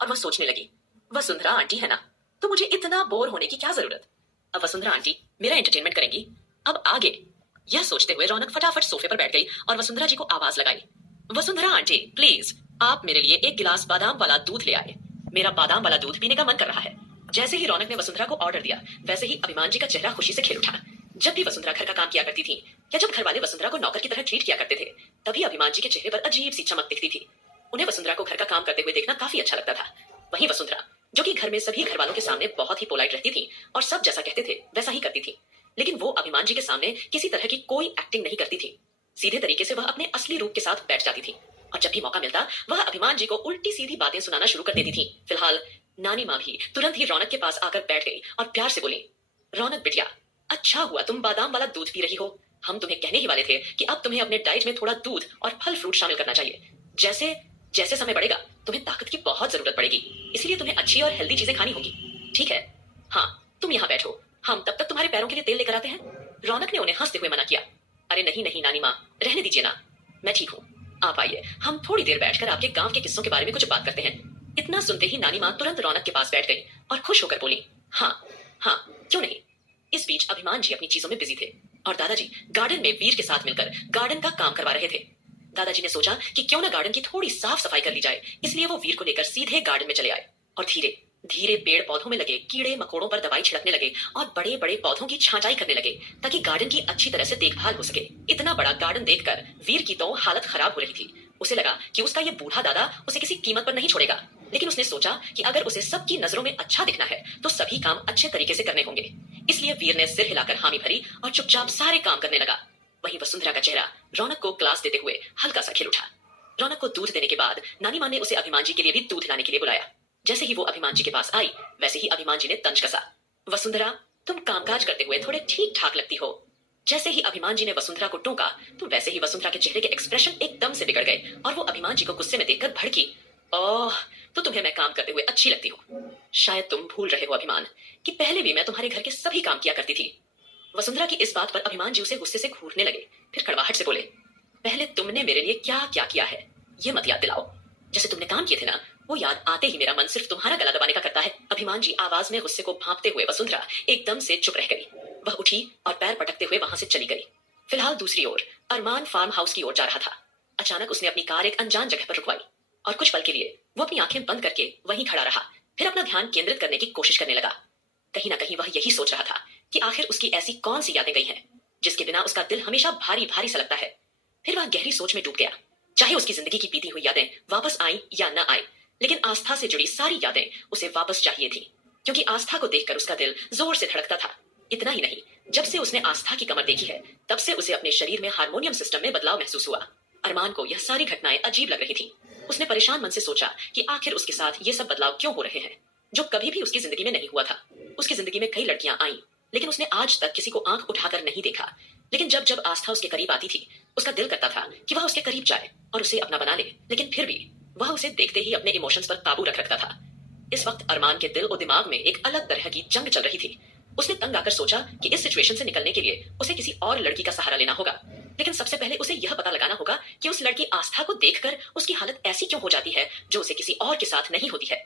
और वह सोचने लगी, वसुंधरा आंटी है ना, तो मुझे इतना बोर होने की क्या जरूरत। अब वसुंधरा आंटी मेरा एंटरटेनमेंट करेंगी, अब आगे। यह सोचते हुए रौनक फटाफट सोफे पर बैठ गई और वसुंधरा जी को आवाज लगाई, वसुंधरा आंटी प्लीज, आप मेरे लिए एक गिलास बादाम वाला दूध ले आए, मेरा बादाम वाला दूध पीने का मन कर रहा है। जैसे ही रौनक ने वसुंधरा को ऑर्डर दिया, वैसे ही अभिमान जी का चेहरा खुशी से खिल उठा। जब भी वसुंधरा घर का काम किया करती थी, या जब घर वाले वसुंधरा को नौकर की तरह ट्रीट किया करते थे, तभी अभिमान जी के चेहरे पर अजीब सी चमक दिखती थी। उन्हें वसुंधरा को घर का काम करते हुए देखना काफी अच्छा लगता था। वहीं वसुंधरा, जो कि घर में सभी घर वालों के सामने बहुत ही पोलाइट रहती थी और सब जैसा कहते थे वैसा ही करती थी, लेकिन वो अभिमान जी के सामने किसी तरह की कोई एक्टिंग नहीं करती थी। सीधे तरीके से वह अपने असली रूप के साथ बैठ जाती थी और जब भी मौका मिलता वह अभिमान जी को उल्टी सीधी बातें सुनाना शुरू कर देती थी। फिलहाल नानी माँ भी तुरंत ही रौनक के पास आकर बैठ गई और प्यार से बोली, रौनक बिटिया, अच्छा हुआ तुम बादाम वाला दूध पी रही हो। हम तुम्हें कहने ही वाले थे कि अब तुम्हें अपने डाइट में थोड़ा दूध और फल फ्रूट शामिल करना चाहिए। जैसे जैसे समय बढ़ेगा तुम्हें ताकत की बहुत जरूरत पड़ेगी, इसलिए तुम्हें अच्छी और हेल्दी चीजें खानी होगी, ठीक है। हाँ, तुम यहाँ बैठो, हम तब तक तुम्हारे पैरों के लिए तेल लेकर आते हैं। रौनक ने उन्हें हंसते हुए मना किया, अरे नहीं नहीं नानी माँ, रहने दीजिए ना, मैं ठीक हूँ, आप आइए, हम थोड़ी देर बैठकर आपके गांव के किस्सों के बारे में कुछ बात करते हैं। इतना सुनते ही नानी माँ तुरंत रौनक के पास बैठ गई और खुश होकर बोली, हाँ हाँ, क्यों नहीं। इस बीच अभिमान जी अपनी चीजों में बिजी थे और दादाजी गार्डन में वीर के साथ मिलकर गार्डन का काम करवा रहे थे। दादाजी ने सोचा कि क्यों ना गार्डन की थोड़ी साफ सफाई कर ली जाए, इसलिए वो वीर को लेकर सीधे गार्डन में चले आए और धीरे धीरे पेड़ पौधों में लगे कीड़े मकोड़ों पर दवाई छिड़कने लगे और बड़े बड़े पौधों की छांटाई करने लगे ताकि गार्डन की अच्छी तरह से देखभाल हो सके। इतना बड़ा गार्डन देखकर वीर की तो हालत खराब हो रही थी। उसे लगा कि उसका ये बूढ़ा दादा उसे किसी कीमत पर नहीं छोड़ेगा, लेकिन उसने सोचा कि अगर उसे सबकी नजरों में अच्छा दिखना है तो सभी काम अच्छे तरीके से करने होंगे। इसलिए वीर ने सिर हिलाकर हामी भरी और चुपचाप सारे काम करने लगा। वहीं वसुंधरा का चेहरा रौनक को ग्लास देते हुए हल्का सा खिल उठा। रौनक को दूध देने के बाद नानी माँ ने उसे अभिमान जी के लिए भी दूध लाने के लिए बुलाया। जैसे ही वो अभिमान जी के पास आई, वैसे ही अभिमान जी ने तंज कसा, वसुंधरा तुम कामकाज करते हुए थोड़े ठीक ठाक लगती हो। जैसे ही अभिमान जी ने वसुंधरा को टोका, तो वैसे ही वसुंधरा के चेहरे के एक्सप्रेशन एकदम से बिगड़ गए और वो अभिमान जी को गुस्से में देखकर भड़की, ओह, तो तुम्हें मैं काम करते हुए अच्छी लगती हूँ। शायद तुम भूल रहे हो अभिमान कि पहले भी मैं तुम्हारे घर के सभी काम किया करती थी। वसुंधरा की इस बात पर अभिमान जी उसे गुस्से से घूरने लगे, फिर कड़वाहट से बोले, पहले तुमने मेरे लिए क्या क्या किया है ये मत याद दिलाओ। जैसे तुमने काम किए थे ना, वो याद आते ही मेरा मन सिर्फ तुम्हारा गला दबाने का करता है। अभिमान जी आवाज में गुस्से को भांपते हुए वसुंधरा एकदम से चुप रह गई। वह उठी और पैर पटकते हुए वहां से चली गई। फिलहाल दूसरी ओर अरमान फार्म हाउस की ओर जा रहा था। अचानक उसने अपनी कार एक अनजान जगह पर रुकवाई और कुछ पल के लिए वो अपनी आंखें बंद करके वहीं खड़ा रहा। फिर अपना ध्यान केंद्रित करने की कोशिश करने लगा। कहीं ना कहीं वह यही सोच रहा था कि आखिर उसकी ऐसी कौन सी यादें गई हैं जिसके बिना उसका दिल हमेशा भारी भारी सा लगता है। फिर वह गहरी सोच में डूब गया। चाहे उसकी जिंदगी की बीती हुई यादें वापस आई या न आई, लेकिन आस्था से जुड़ी सारी यादें उसे वापस चाहिए थी, क्योंकि आस्था को देखकर उसका दिल जोर से धड़कता था। इतना ही नहीं, जब से उसने आस्था की कमर देखी है, तब से उसे अपने शरीर में हार्मोनियम सिस्टम में बदलाव महसूस हुआ। अरमान को यह सारी घटनाएं अजीब लग रही थी। उसने परेशान मन से सोचा कि आखिर उसके साथ ये सब बदलाव क्यों हो रहे हैं, जो कभी भी उसकी जिंदगी में नहीं हुआ था। उसकी जिंदगी में कई लड़कियां आईं, लेकिन उसने आज तक किसी को आंख उठाकर नहीं देखा। लेकिन जब जब आस्था उसके करीब आती थी, उसका दिल करता था कि वह उसके करीब जाए और उसे अपना बना ले, लेकिन फिर भी वह उसे देखते ही अपने इमोशंस पर काबू रख रखता था। इस वक्त अरमान के दिल और दिमाग में एक अलग तरह की जंग चल रही थी। उसने तंग आकर सोचा कि इस सिचुएशन से निकलने के लिए उसे किसी और लड़की का सहारा लेना होगा, लेकिन सबसे पहले उसे यह पता लगाना होगा कि उस लड़की आस्था को देखकर उसकी हालत ऐसी क्यों हो जाती है जो उसे किसी और के साथ नहीं होती है।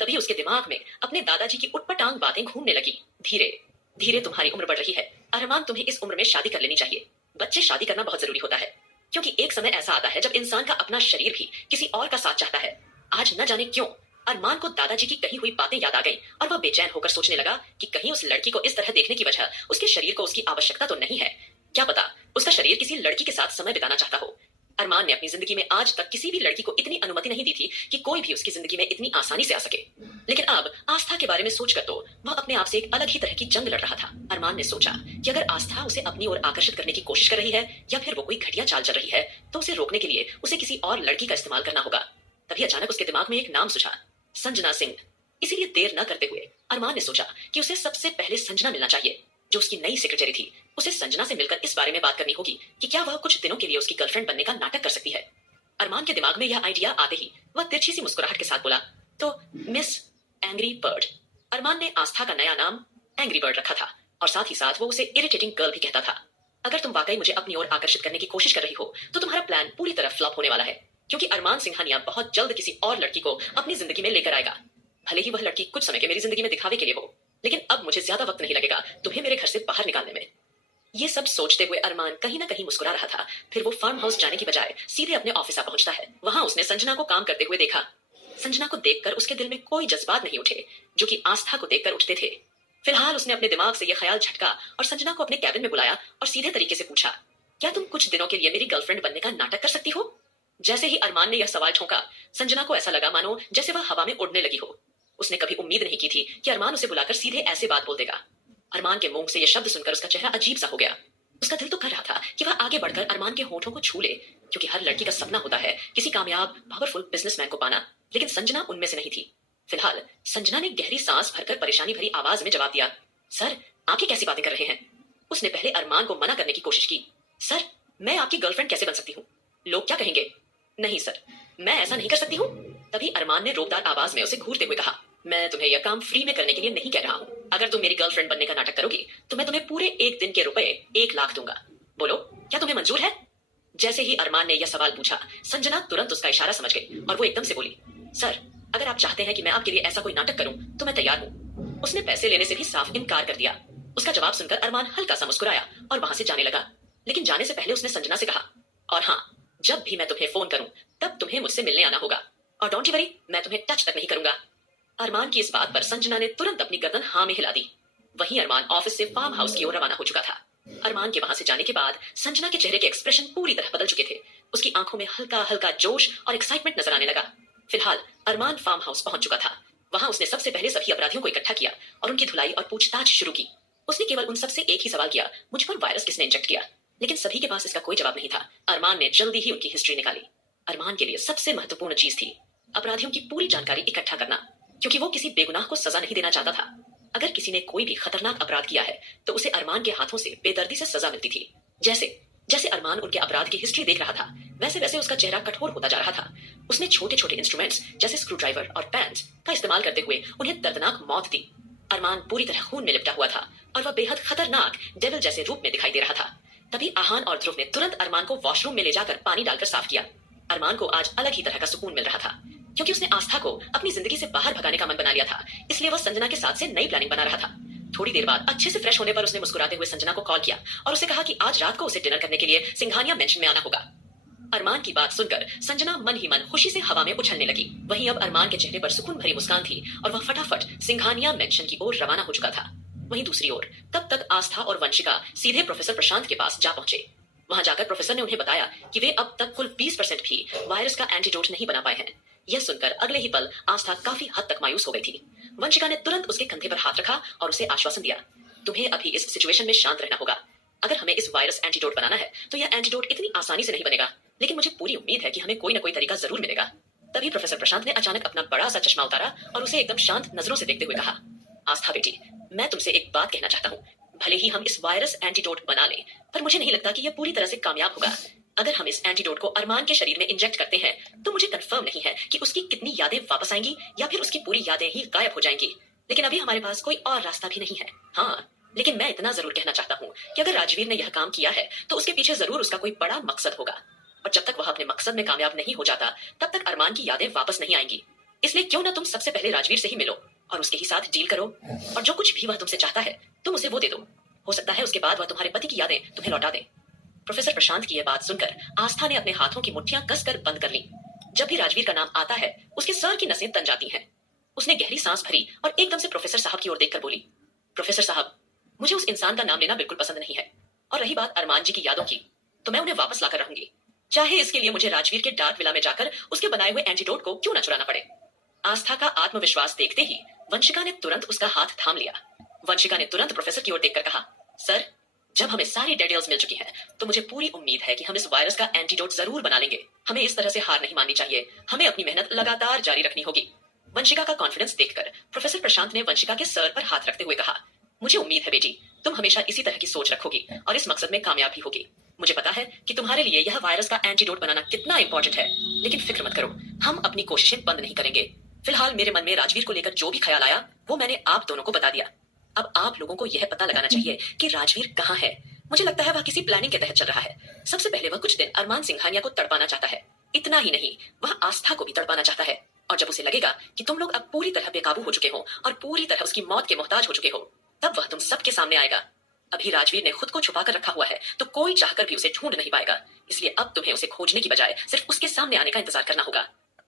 तभी उसके दिमाग में अपने दादाजी की उटपटांग बातें घूमने लगी। धीरे धीरे तुम्हारी उम्र बढ़ रही है अरमान, तुम्हें इस उम्र में शादी कर लेनी चाहिए। बच्चे शादी करना बहुत जरूरी होता है, क्योंकि एक समय ऐसा आता है जब इंसान का अपना शरीर भी किसी और का साथ चाहता है। आज न जाने क्यों अरमान को दादाजी की कही हुई बातें याद आ गईं और वह बेचैन होकर सोचने लगा कि कहीं उस लड़की को इस तरह देखने की वजह उसके शरीर को उसकी आवश्यकता तो नहीं है। क्या पता उसका शरीर किसी लड़की के साथ समय बिताना चाहता हो। अरमान ने अपनी जिंदगी में आज तक किसी भी लड़की को इतनी अनुमति नहीं दी थी कि कोई भी उसकी जिंदगी में इतनी आसानी से आ सके, लेकिन अब आस्था के बारे में सोचकर तो वह अपने आप से एक अलग ही तरह की जंग लड़ रहा था। अरमान ने सोचा कि अगर आस्था उसे अपनी ओर आकर्षित करने की कोशिश कर रही है या फिर वो कोई घटिया चाल चल रही है, तो उसे रोकने के लिए उसे किसी और लड़की का इस्तेमाल करना होगा। तभी अचानक उसके दिमाग में एक नाम सूझा, संजना सिंह। इसीलिए देर न करते हुए अरमान ने सोचा कि उसे सबसे पहले संजना मिलना चाहिए, जो उसकी नई सेक्रेटरी थी। उसे संजना से मिलकर इस बारे में बात करनी होगी कि क्या वह कुछ दिनों के लिए उसकी गर्लफ्रेंड बनने का नाटक कर सकती है। अरमान के दिमाग में यह आइडिया आते ही वह तिरछी सी मुस्कुराहट के साथ बोला, तो मिस एंग्री बर्ड। अरमान ने आस्था का नया नाम एंग्री बर्ड रखा था और साथ ही साथ वो उसे इरिटेटिंग गर्ल भी कहता था। अगर तुम वाकई मुझे अपनी ओर आकर्षित करने की कोशिश कर रही हो तो तुम्हारा प्लान पूरी तरह फ्लॉप होने वाला है। क्योंकि अरमान सिंघानिया बहुत जल्द किसी और लड़की को अपनी जिंदगी में लेकर आएगा। भले ही वह लड़की कुछ समय के मेरी जिंदगी में दिखावे के लिए हो, लेकिन अब मुझे ज्यादा वक्त नहीं लगेगा तुम्हें मेरे घर से बाहर निकालने में। ये सब सोचते हुए अरमान कहीं ना कहीं मुस्कुरा रहा था। फिर वो फार्म हाउस जाने की बजाय सीधे अपने ऑफिस आ पहुंचता है। वहां उसने संजना को काम करते हुए देखा। संजना को देखकर उसके दिल में कोई जज्बात नहीं उठे जो कि आस्था को देखकर उठते थे। फिलहाल उसने अपने दिमाग से यह ख्याल झटका और संजना को अपने कैबिन में बुलाया और सीधे तरीके से पूछा, क्या तुम कुछ दिनों के लिए मेरी गर्लफ्रेंड बनने का नाटक कर सकती हो? जैसे ही अरमान ने यह सवाल ठोका, संजना को ऐसा लगा मानो जैसे वह हवा में उड़ने लगी हो। उसने कभी उम्मीद नहीं की थी कि अरमान उसे बुलाकर सीधे ऐसे बात बोल देगा। अरमान के मुंह से यह शब्द सुनकर उसका चेहरा अजीब सा हो गया। उसका दिल तो कर रहा था कि वह आगे बढ़कर अरमान के होठों को छू ले, क्योंकि हर लड़की का सपना होता है किसी कामयाब पावरफुल बिजनेसमैन को पाना, लेकिन संजना उनमें से नहीं थी। फिलहाल संजना ने गहरी सांस भरकर परेशानी भरी आवाज में जवाब दिया, सर आप ये कैसी बातें कर रहे हैं? उसने पहले अरमान को मना करने की कोशिश की। सर मैं आपकी गर्लफ्रेंड कैसे बन सकती हूँ? लोग क्या कहेंगे? नहीं सर, मैं ऐसा नहीं कर सकती हूँ। तभी अरमान ने रोबदार आवाज में उसे घूरते हुए कहा, मैं तुम्हें यह काम फ्री में करने के लिए नहीं कह रहा हूँ। अगर तुम मेरी गर्लफ्रेंड बनने का नाटक करोगी तो मैं तुम्हें पूरे 1 दिन के रुपए 1 लाख दूंगा। बोलो क्या तुम्हें मंजूर है? जैसे ही अरमान ने यह सवाल पूछा, संजना तुरंत उसका इशारा समझ गई और वो एकदम से बोली, सर अगर आप चाहते हैं कि मैं आपके लिए ऐसा कोई नाटक करूं तो मैं तैयार हूँ। उसने पैसे लेने से भी साफ इनकार कर दिया। उसका जवाब सुनकर अरमान हल्का सा मुस्कुराया और वहां से जाने लगा। लेकिन जाने से पहले उसने संजना से कहा, और हाँ, जब भी मैं तुम्हें फोन करूं तब तुम्हें मुझसे मिलने आना होगा, और डोंट वरी मैं तुम्हें टच तक नहीं करूंगा। अरमान की इस बात पर संजना ने तुरंत अपनी गर्दन हाँ में हिला दी। वहीं अरमान ऑफिस से फार्म हाउस की ओर रवाना हो चुका था। अरमान के वहां से जाने के बाद संजना के चेहरे के एक्सप्रेशन पूरी तरह बदल चुके थे। उसकी आंखों में हल्का हल्का जोश और एक्साइटमेंट नजर आने लगा। फिलहाल अरमान फार्म हाउस पहुंच चुका था। वहां उसने सबसे पहले सभी अपराधियों को इकट्ठा किया और उनकी धुलाई और पूछताछ शुरू की। उसने केवल उन सबसे एक ही सवाल किया, मुझ पर वायरस किसने इंजेक्ट किया? लेकिन सभी के पास इसका कोई जवाब नहीं था। अरमान ने जल्दी ही उनकी हिस्ट्री निकाली। अरमान के लिए सबसे महत्वपूर्ण चीज थी अपराधियों की पूरी जानकारी इकट्ठा करना, क्योंकि वो किसी बेगुनाह को सजा नहीं देना चाहता था। अगर किसी ने कोई भी खतरनाक अपराध किया है तो उसे अरमान के हाथों से बेदर्दी से सजा मिलती थी। जैसे जैसे अरमान उनके अपराध की हिस्ट्री देख रहा था, वैसे वैसे उसका चेहरा कठोर होता जा रहा था। उसने छोटे छोटे इंस्ट्रूमेंट्स जैसे स्क्रू ड्राइवर और पैंस का इस्तेमाल करते हुए उन्हें दर्दनाक मौत दी। अरमान पूरी तरह खून में लिपटा हुआ था और वह बेहद खतरनाक डेविल जैसे रूप में दिखाई दे रहा था। तभी आहान और ध्रुव ने तुरंत अरमान को वॉशरूम में ले जाकर पानी डालकर साफ किया। अरमान को आज अलग ही तरह का सुकून मिल रहा था, क्योंकि उसने आस्था को अपनी जिंदगी से बाहर भगाने का मन बना लिया था। इसलिए वह संजना के साथ से नई प्लानिंग बना रहा था। थोड़ी देर बाद अच्छे से फ्रेश होने पर उसने मुस्कुराते हुए संजना को कॉल किया और उसे कहा कि आज रात को उसे डिनर करने के लिए सिंघानिया मेंशन में आना होगा। अरमान की बात सुनकर संजना मन ही मन खुशी से हवा में उछलने लगी। वहीं अब अरमान के चेहरे पर सुकून भरी मुस्कान थी और वह फटाफट सिंघानिया मेंशन की ओर रवाना हो चुका था। वहीं दूसरी ओर तब तक आस्था और वंशिका सीधे प्रोफेसर प्रशांत के पास जा पहुंचे। वहां जाकर प्रोफेसर ने उन्हें बताया कि वे अब तक कुल 20% भी वायरस का एंटीडोट नहीं बना पाए हैं। यह सुनकर अगले ही पल आस्था काफी हद तक मायूस हो गई थी। वंशिका ने तुरंत उसके कंधे पर हाथ रखा और उसे आश्वासन दिया, तुम्हें अभी इस सिचुएशन में शांत रहना होगा। अगर हमें इस वायरस एंटीडोट बनाना है तो यह एंटीडोट इतनी आसानी से नहीं बनेगा, लेकिन मुझे पूरी उम्मीद है कि हमें कोई ना कोई तरीका जरूर मिलेगा। तभी प्रोफेसर प्रशांत ने अचानक अपना बड़ा सा चश्मा उतारा और उसे एकदम शांत नजरों से देखते हुए कहा, आस्था बेटी, मैं तुमसे एक बात कहना चाहता हूँ। भले ही हम इस वायरस एंटीडोट बना लें, पर मुझे नहीं लगता कि यह पूरी तरह से कामयाब होगा। अगर हम इस एंटीडोट को अरमान के शरीर में इंजेक्ट करते हैं तो मुझे कंफर्म नहीं है कि उसकी कितनी यादें वापस आएंगी या फिर उसकी पूरी यादें ही गायब हो जाएंगी। लेकिन अभी हमारे पास कोई और रास्ता भी नहीं है। हाँ, लेकिन मैं इतना जरूर कहना चाहता हूँ कि अगर राजवीर ने यह काम किया है तो उसके पीछे जरूर उसका कोई बड़ा मकसद होगा, और जब तक वह अपने मकसद में कामयाब नहीं हो जाता तब तक अरमान की यादें वापस नहीं आएंगी। इसलिए क्यों ना तुम सबसे पहले राजवीर से ही मिलो और उसके ही साथ डील करो, और जो कुछ भी वह तुमसे चाहता है तुम उसे वो दे दो। हो सकता है उसके बाद वह तुम्हारे पति की यादें तुम्हें लौटा दे। प्रोफेसर प्रशांत की यह बात सुनकर आस्था ने अपने हाथों की मुट्ठियां कसकर बंद कर ली। जब भी राजवीर का नाम आता है उसके सर की नसें तन जाती हैं। उसने गहरी सांस भरी और एकदम से प्रोफेसर साहब की ओर देखकर बोली, प्रोफेसर साहब, मुझे उस इंसान का नाम लेना बिल्कुल पसंद नहीं है, और रही बात अरमान जी की यादों की, तो मैं उन्हें वापस लाकर रहूंगी, चाहे इसके लिए मुझे राजवीर के डार्क विला में जाकर उसके बनाए हुए एंटीडोट को क्यों न चुराना पड़े। आस्था का आत्मविश्वास देखते ही वंशिका ने तुरंत उसका हाथ थाम लिया। वंशिका ने तुरंत प्रोफेसर की ओर देखकर कहा, सर, जब हमें सारी डिटेल्स मिल चुकी हैं तो मुझे पूरी उम्मीद है कि हम इस वायरस का एंटीडोट जरूर बना लेंगे। हमें इस तरह से हार नहीं माननी चाहिए, हमें अपनी मेहनत लगातार जारी रखनी होगी। वंशिका का कॉन्फिडेंस देखकर प्रोफेसर प्रशांत ने वंशिका के सर पर हाथ रखते हुए कहा, मुझे उम्मीद है बेटी, तुम हमेशा इसी तरह की सोच रखोगी और इस मकसद में कामयाब भी होगी। मुझे पता है कि तुम्हारे लिए यह वायरस का एंटीडोट बनाना कितना इंपॉर्टेंट है, लेकिन फिक्र मत करो, हम अपनी कोशिशें बंद नहीं करेंगे। फिलहाल मेरे मन में राजवीर को लेकर जो भी ख्याल आया वो मैंने आप दोनों को बता दिया। अब आप लोगों को यह पता लगाना चाहिए कि राजवीर कहाँ है। मुझे लगता है वह किसी प्लानिंग के तहत चल रहा है। सबसे पहले वह कुछ दिन अरमान सिंघानिया को तड़पाना चाहता है, इतना ही नहीं, वह आस्था को भी तड़पाना चाहता है। और जब उसे लगेगा कि तुम लोग अब पूरी तरह बेकाबू हो चुके हो और पूरी तरह उसकी मौत के मोहताज हो चुके हो, तब वह तुम सबके सामने आएगा। अभी राजवीर ने खुद को छुपा कर रखा हुआ है, तो कोई चाहकर भी उसे ढूंढ नहीं पाएगा। इसलिए अब तुम्हें उसे खोजने की बजाय सिर्फ उसके सामने आने का इंतजार करना होगा।